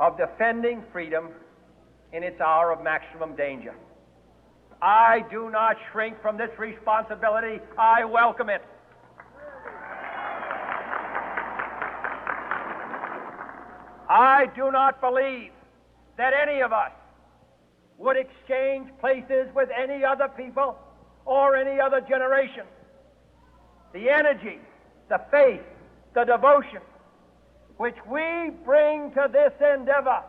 of defending freedom in its hour of maximum danger. I do not shrink from this responsibility. I welcome it. I do not believe that any of us would exchange places with any other people or any other generation. The energy, the faith, the devotion which we bring to this endeavor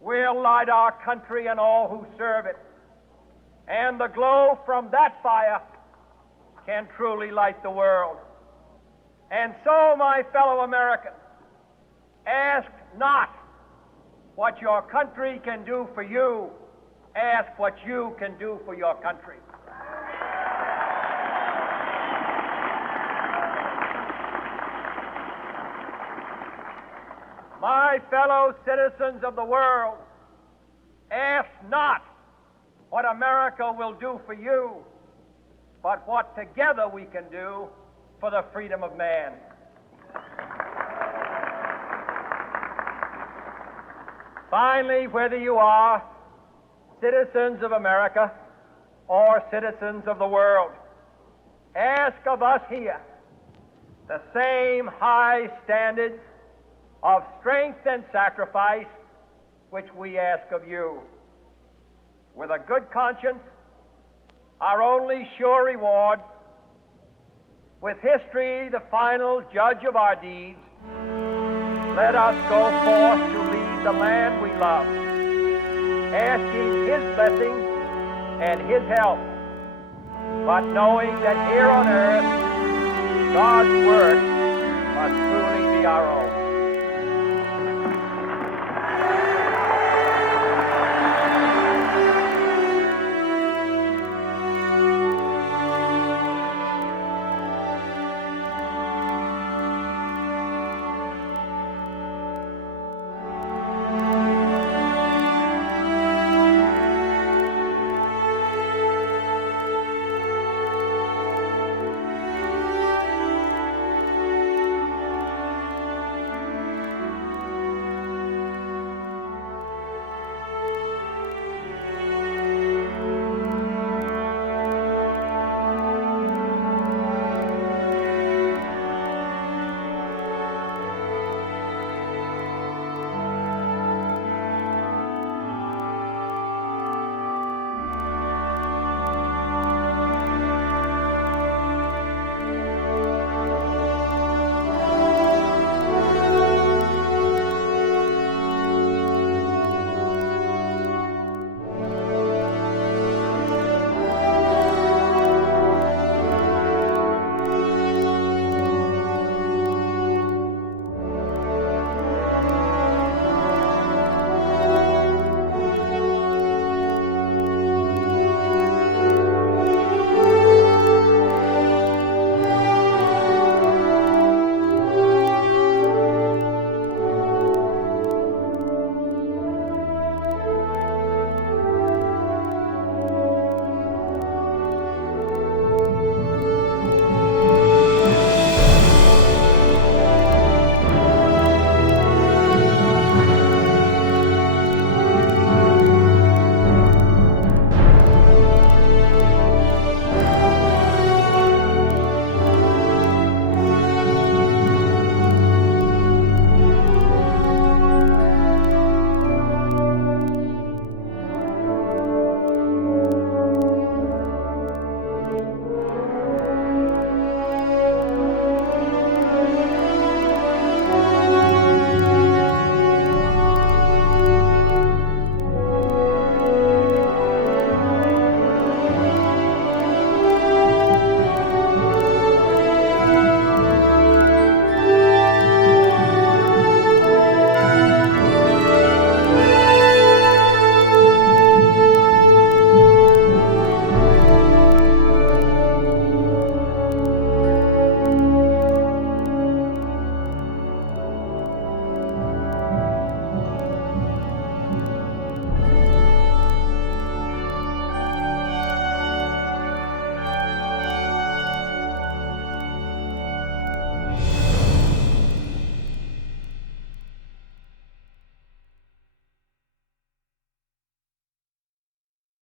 will light our country and all who serve it. And the glow from that fire can truly light the world. And so, my fellow Americans, ask not what your country can do for you. Ask what you can do for your country. My fellow citizens of the world, ask not what America will do for you, but what together we can do for the freedom of man. Finally, whether you are citizens of America or citizens of the world, ask of us here the same high standards of strength and sacrifice which we ask of you. With a good conscience, our only sure reward, with history the final judge of our deeds, let us go forth to lead the land we love, asking His blessing and His help, but knowing that here on earth God's work must truly be our own.